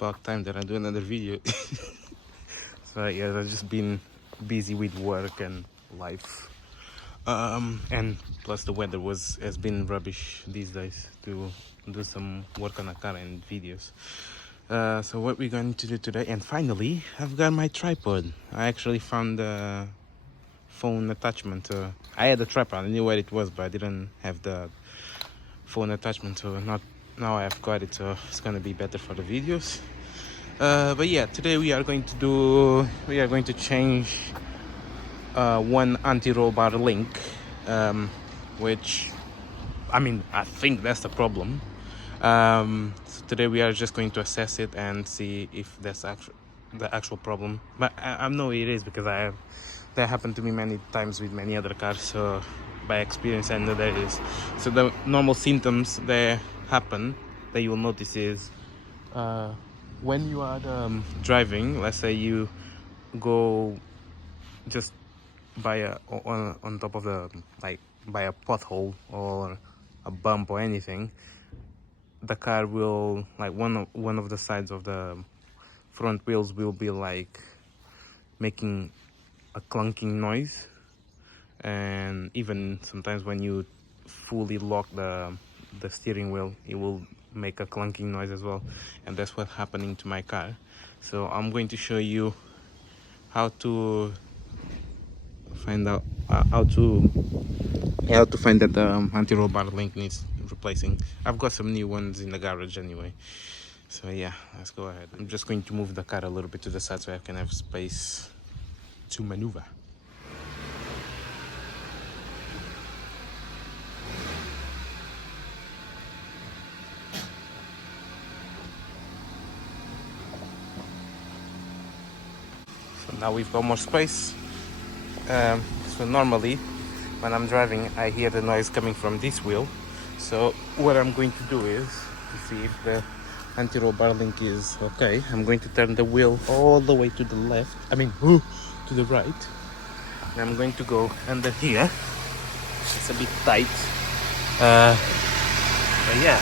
about time that I do another video. So yeah, I've just been busy with work and life. And plus the weather has been rubbish these days to do some work on a car and videos. So what we're going to do today, and finally I've got my tripod. I actually found the phone attachment. I had a tripod, I knew where it was, but I didn't have the phone attachment, so now I've got it, so it's gonna be better for the videos. But yeah, today we are going to change one anti-roll bar link, which I think that's the problem. So today we are just going to assess it and see if that's the actual problem. But I know it is, because that happened to me many times with many other cars, so by experience I know that it is. So the normal symptoms that happen that you will notice is when you are driving, let's say you go just by on top of the, like, by a pothole or a bump or anything, the car will, like, one of the sides of the front wheels will be like making a clunking noise, and even sometimes when you fully lock the steering wheel, it will make a clunking noise as well, and that's what's happening to my car. So I'm going to show you how to find out how to find that the anti-roll bar link needs replacing. I've got some new ones in the garage anyway, so yeah, let's go ahead. I'm just going to move the car a little bit to the side so I can have space to maneuver. So now we've got more space. So normally when I'm driving I hear the noise coming from this wheel, so what I'm going to do is to see if the anti-roll bar link is okay, I'm going to turn the wheel all the way to the left, to the right, and I'm going to go under here. It's a bit tight, but yeah,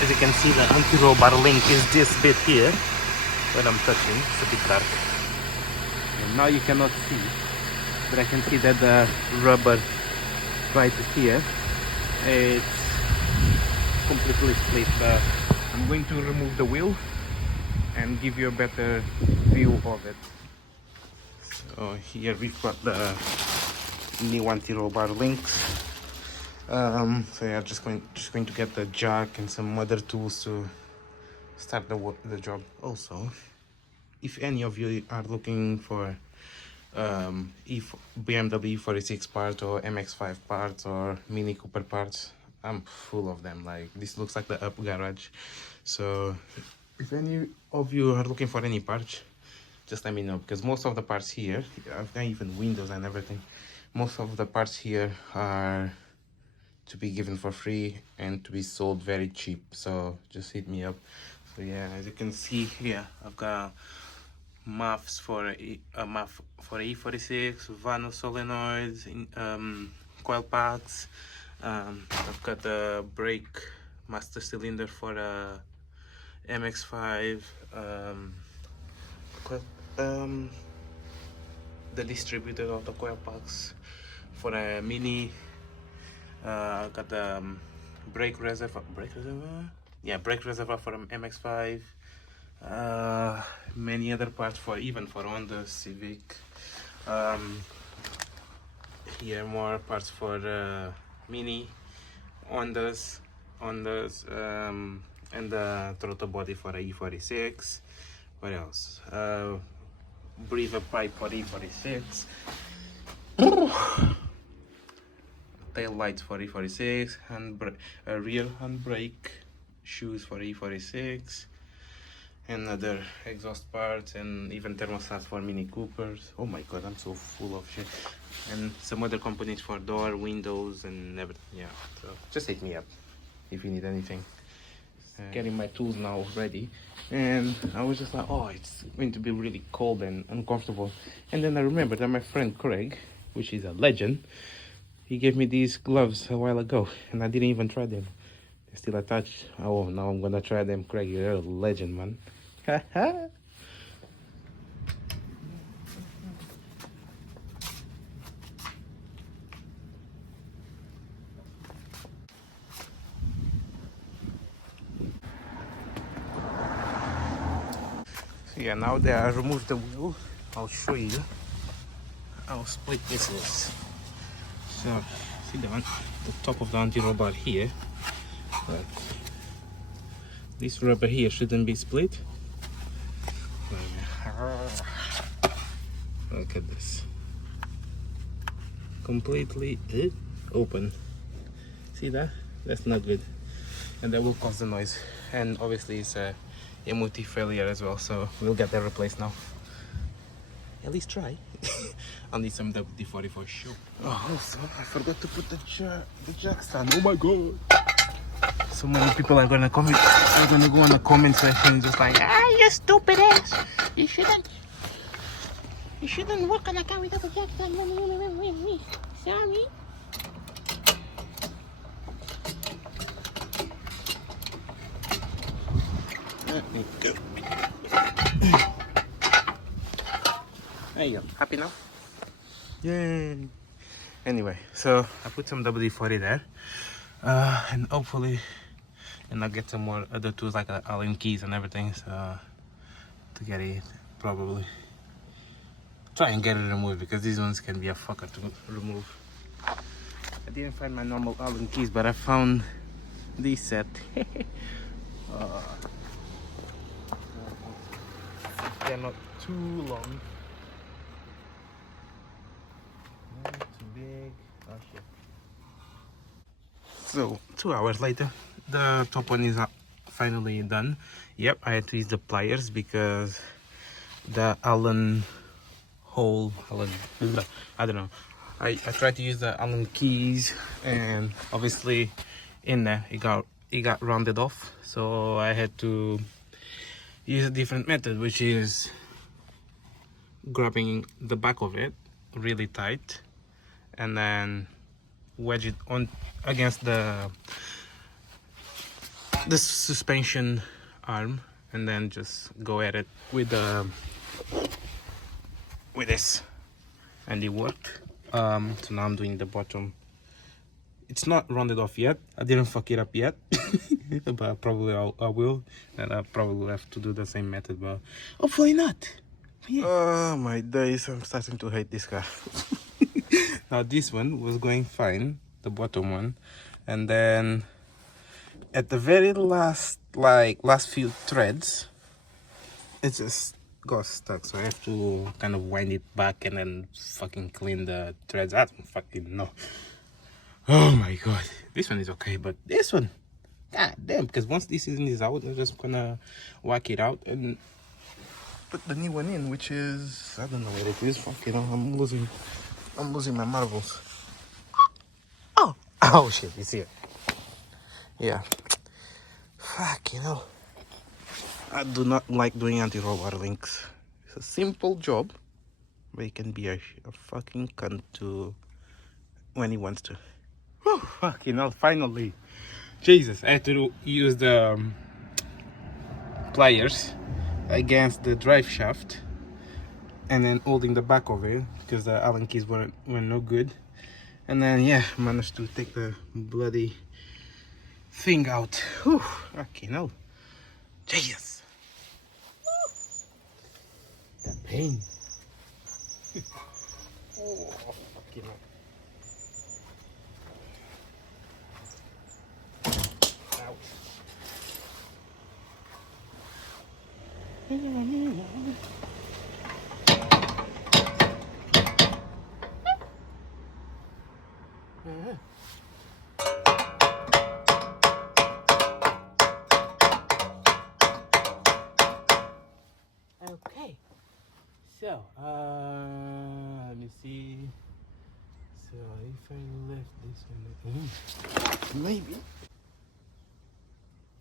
as you can see, the anti-roll bar link is this bit here where I'm touching. It's a bit dark and now you cannot see, but I can see that the rubber right here, it's completely split. I'm going to remove the wheel and give you a better view of it. So here we've got the new anti-roll bar links. So yeah, just going to get the jack and some other tools to start the job. Also, if any of you are looking for BMW 46 parts or MX5 parts or Mini Cooper parts, I'm full of them. Like, this looks like the up garage. So if any of you are looking for any parts, just let me know, because most of the parts here, I've got even windows and everything, most of the parts here are to be given for free and to be sold very cheap, so just hit me up. So yeah, as you can see here, I've got muffs for a muff for E46, Vano solenoids, coil packs. I've got the brake master cylinder for a MX5, the distributor of the coil packs for a Mini. I got the brake reservoir for an MX5. Many other parts even for Honda Civic. Here more parts for Mini, Hondas, and the throttle body for a E46. What else? Breather pipe for E46. Tail lights for E46, rear handbrake shoes for E46, and other exhaust parts, and even thermostats for Mini Coopers. Oh my god, I'm so full of shit. And some other components for door, windows, and everything. Yeah, so just hit me up if you need anything. Getting my tools now ready, and I was just like, oh, it's going to be really cold and uncomfortable. And then I remembered that my friend Craig, which is a legend, he gave me these gloves a while ago, and I didn't even try them. They're still attached. Oh, now I'm gonna try them. Craig, you're a legend, man. So yeah, now that I removed the wheel, I'll show you how split this is. So see the top of the anti-rubber here, but this rubber here shouldn't be split. Look at this, completely open. See that? That's not good, and that will cause the noise. And obviously it's a MOT failure as well, so we'll get that replaced now. At least try. I'll need some WD-40 for sure. Oh, also, I forgot to put the jack stand. Oh my god! So many people are gonna comment. Are gonna go in the comment section just like, you stupid ass! You shouldn't work on a car without a jack stand. Sorry. Let me go. There you go. Happy now? Yay! Anyway, so I put some WD-40 there, and hopefully, and I'll get some more other tools like Allen keys and everything. So to get it, probably try and get it removed because these ones can be a fucker to remove. I didn't find my normal Allen keys, but I found this set. They're not too long. Not too big. Oh shit. So 2 hours later, the top one is finally done. Yep, I had to use the pliers because the Allen hole, I don't know. I tried to use the Allen keys, and obviously in there it got rounded off. So I had to use a different method, which is grabbing the back of it really tight and then wedge it on against the suspension arm, and then just go at it with this, and it worked. So now I'm doing the bottom. It's not rounded off yet. I didn't fuck it up yet. But probably I will, and I probably have to do the same method, but hopefully not. Yeah. Oh my days, I'm starting to hate this car. Now this one was going fine, the bottom one, and then at the very last few threads it just got stuck, so I have to kind of wind it back and then fucking clean the threads. I don't fucking know. Oh my god, this one is okay, but this one, god damn, because once this season is out, I'm just gonna whack it out and put the new one in, which is, I don't know what it is. Fuck, you know, I'm losing my marbles. Oh shit, you see it? Yeah. Fuck, you know, I do not like doing anti-roll bar links. It's a simple job, but it can be a fucking cunt to when he wants to. Whew, fucking hell, finally. Jesus, I had to use the pliers against the drive shaft and then holding the back of it because the Allen keys were no good. And then, yeah, managed to take the bloody thing out. Whew, fucking hell. Jesus. The pain. Oh, fucking hell. Okay, so let me see. So if I left this one, maybe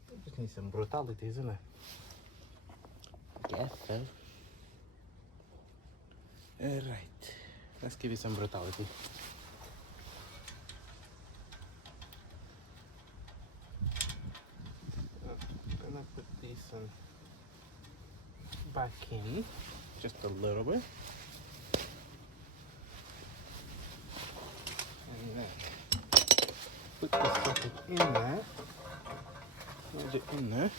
I just need some brutality, isn't it? Guess so. Alright, let's give it some brutality. I'm gonna put this on back in just a little bit. And then put the socket in there. Put it in there.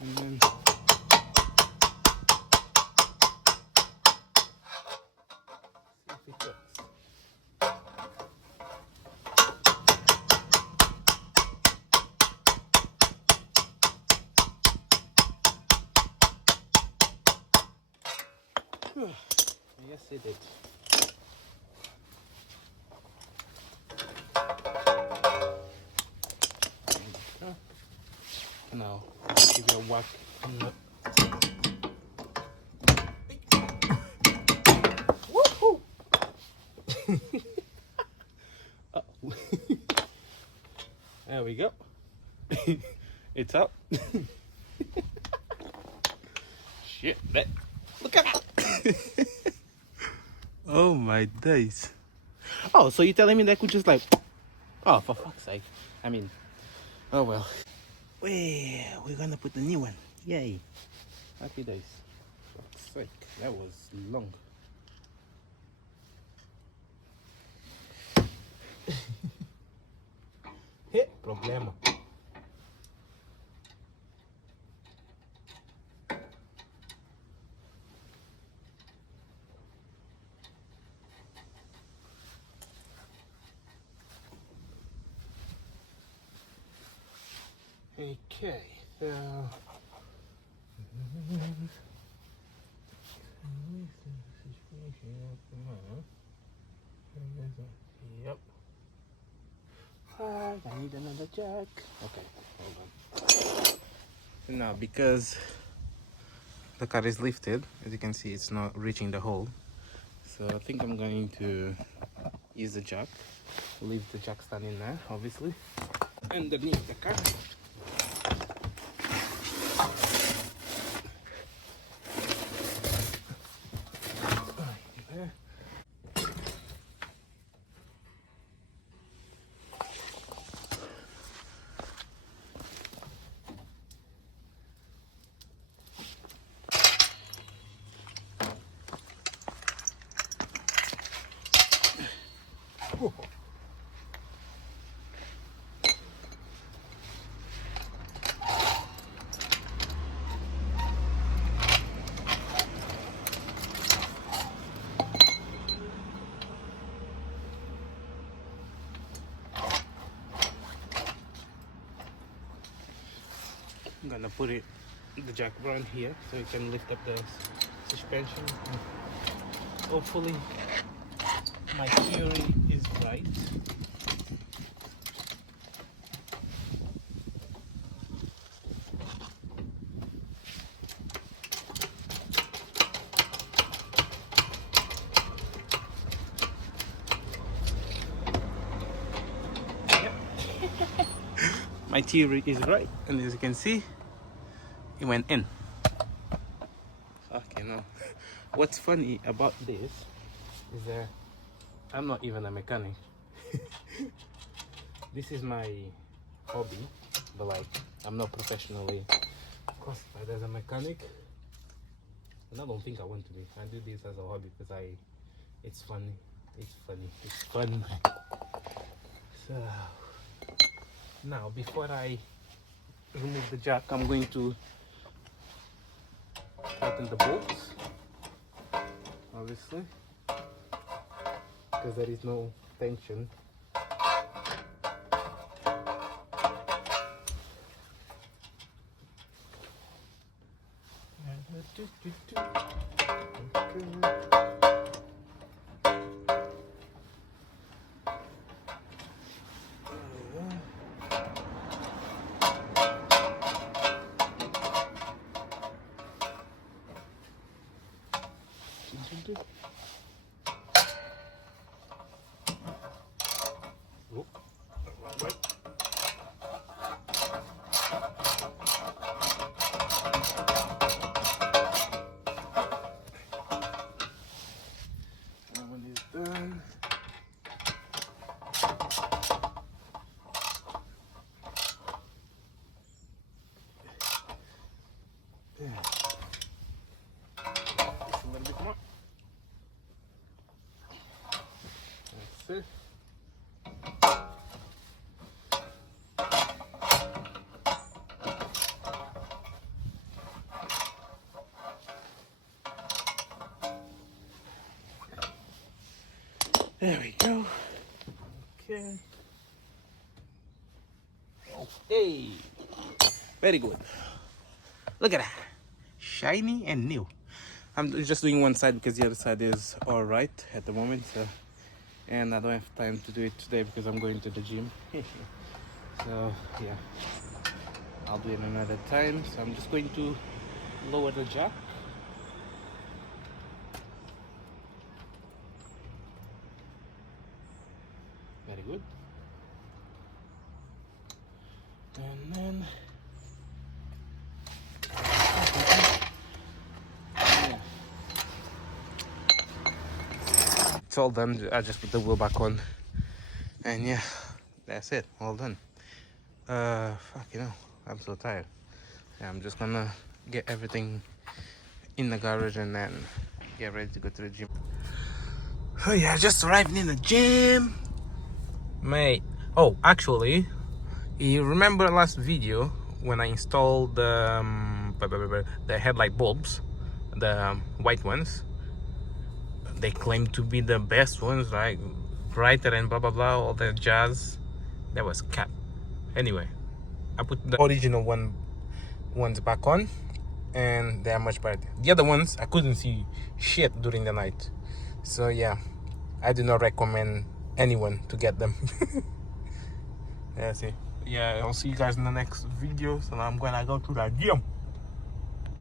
And then see if it works. Yes, it did. Now, give it a whack on the. Woohoo! Oh. There we go. It's up. Shit, that. Look at that. Oh my days. Oh, so you're telling me that could just like. Oh, for fuck's sake. I mean, oh well. Well, we're gonna put the new one. Yay. Happy days. Fuck's sake, that was long. Hey, problema. Okay, so yep. I need another jack. Okay, hold on. Now, because the car is lifted, as you can see, it's not reaching the hole. So I think I'm going to use the jack. Leave the jack stand in there, obviously, underneath the car. I'm gonna put it the jack around here so you can lift up the suspension. Hopefully my theory is right. Yep. My theory is right, and as you can see, it went in. Okay, now what's funny about this is that I'm not even a mechanic. This is my hobby, but like I'm not professionally classified as a mechanic, and I don't think I want to be. I do this as a hobby because it's funny, it's fun. So now, before I remove the jack, I'm going to tighten the bolts, obviously, because there is no tension. Oh, right. That one is done. Yeah. There we go. Okay. Okay. Very good. Look at that. Shiny and new. I'm just doing one side because the other side is alright at the moment. So, and I don't have time to do it today because I'm going to the gym. So yeah, I'll do it another time. So I'm just going to lower the jack. Very good. And then yeah, it's all done. I just put the wheel back on, and yeah, that's it. All done. Fuck, you know, I'm so tired. Yeah, I'm just gonna get everything in the garage and then get ready to go to the gym. Oh yeah, just arrived in the gym, mate. Oh, actually, you remember last video when I installed the headlight bulbs, the white ones? They claim to be the best ones, like brighter and blah blah blah, all that jazz. That was cap. Anyway, I put the original ones back on, and they are much better. The other ones I couldn't see shit during the night, so yeah, I do not recommend anyone to get them. Yeah, see. Yeah, I'll see you guys in the next video. So now I'm gonna go to the gym.